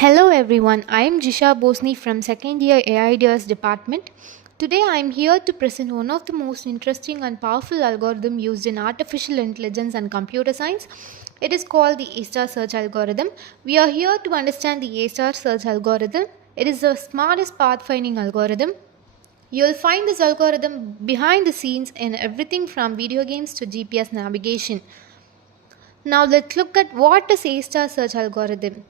Hello everyone, I am Jisha Bosni from second year AI Ideas department. Today I am here to present one of the most interesting and powerful algorithm used in artificial intelligence and computer science. It is called the A-star search algorithm. We are here to understand the A-star search algorithm. It is the smartest pathfinding algorithm. You'll find this algorithm behind the scenes in everything from video games to GPS navigation. Now let's look at what is A-star search algorithm.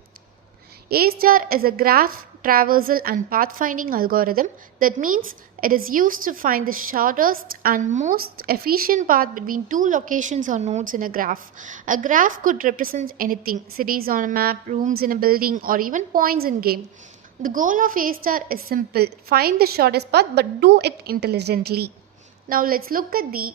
A-star is a graph traversal and pathfinding algorithm. That means it is used to find the shortest and most efficient path between two locations or nodes in a graph. A graph could represent anything: cities on a map, rooms in a building, or even points in game. The goal of A-star is simple: find the shortest path but do it intelligently. Now let's look at the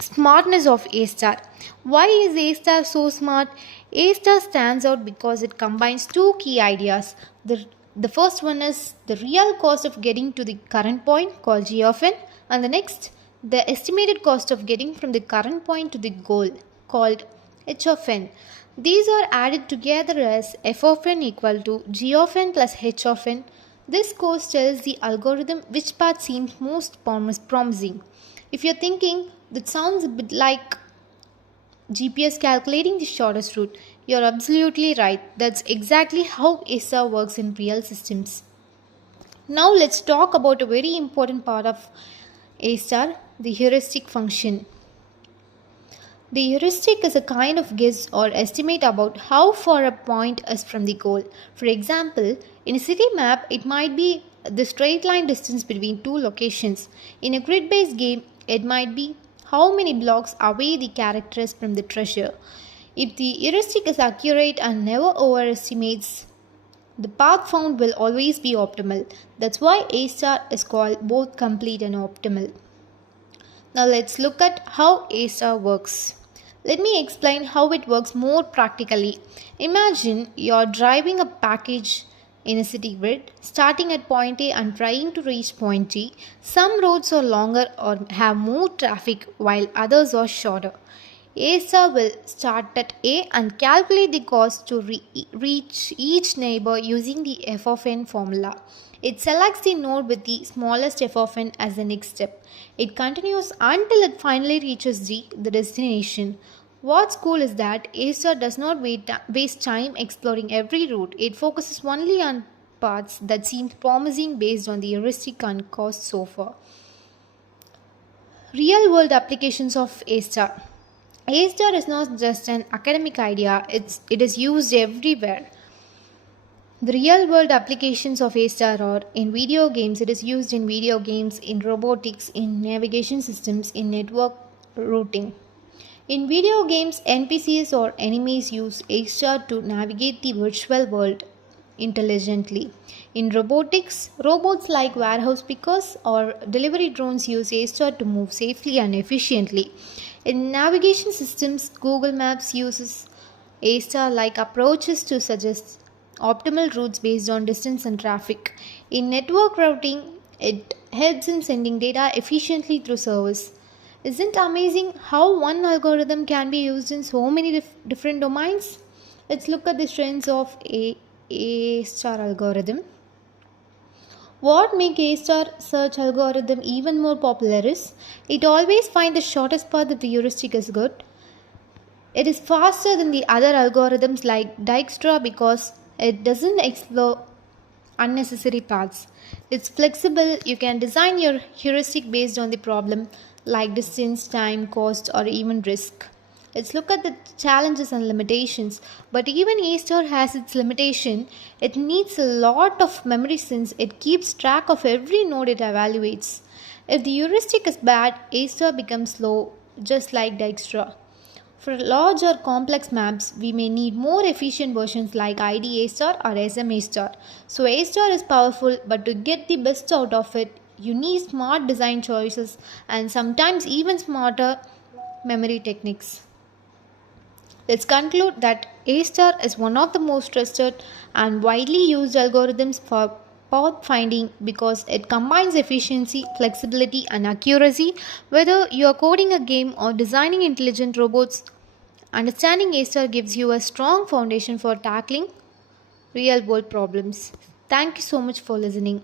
smartness of A star. Why is A star so smart? A star stands out because it combines two key ideas. The first one is the real cost of getting to the current point, called g of n, and the next, the estimated cost of getting from the current point to the goal, called h of n. These are added together as f of n equal to g of n plus h of n. This course tells the algorithm which path seems most promising. If you're thinking that sounds a bit like GPS calculating the shortest route, you're absolutely right. That's exactly how ASA works in real systems. Now let's talk about a very important part of A star, the heuristic function. The heuristic is a kind of guess or estimate about how far a point is from the goal. For example, in a city map, it might be the straight line distance between two locations. In a grid based game, it might be how many blocks away the character is from the treasure. If the heuristic is accurate and never overestimates, the path found will always be optimal. That's why A star is called both complete and optimal. Now let's look at how A star works. Let me explain how it works more practically. Imagine you're driving a package in a city grid, starting at point A and trying to reach point G. Some roads are longer or have more traffic while others are shorter. ASA will start at A and calculate the cost to reach each neighbor using the f of n formula. It selects the node with the smallest f of n as the next step. It continues until it finally reaches G, the destination. What's cool is that ASA does not waste time exploring every route. It focuses only on paths that seem promising based on the heuristic and cost so far. Real world applications of A star. A star is not just an academic idea, it is used everywhere. The real world applications of A star are in video games. It is used in video games, in robotics, in navigation systems, in network routing. In video games, NPCs or enemies use A star to navigate the virtual world intelligently. In robotics, robots like warehouse pickers or delivery drones use A star to move safely and efficiently. In navigation systems, Google Maps uses A star like approaches to suggest optimal routes based on distance and traffic. In network routing, it helps in sending data efficiently through servers. Isn't it amazing how one algorithm can be used in so many different domains? Let's look at the strengths of A star algorithm. What makes A star search algorithm even more popular is it always finds the shortest path if the heuristic is good. It is faster than the other algorithms like Dijkstra because it doesn't explore unnecessary paths. It's flexible. You can design your heuristic based on the problem like distance, time, cost, or even risk. Let's look at the challenges and limitations. But even A star has its limitation. It needs a lot of memory since it keeps track of every node it evaluates. If the heuristic is bad, A star becomes slow, just like Dijkstra. For large or complex maps, we may need more efficient versions like ID A star or SMA star. So A star is powerful, but to get the best out of it, you need smart design choices and sometimes even smarter memory techniques. Let's conclude that A star is one of the most trusted and widely used algorithms for path finding because it combines efficiency, flexibility, and accuracy. Whether you are coding a game or designing intelligent robots, understanding A star gives you a strong foundation for tackling real world problems. Thank you so much for listening.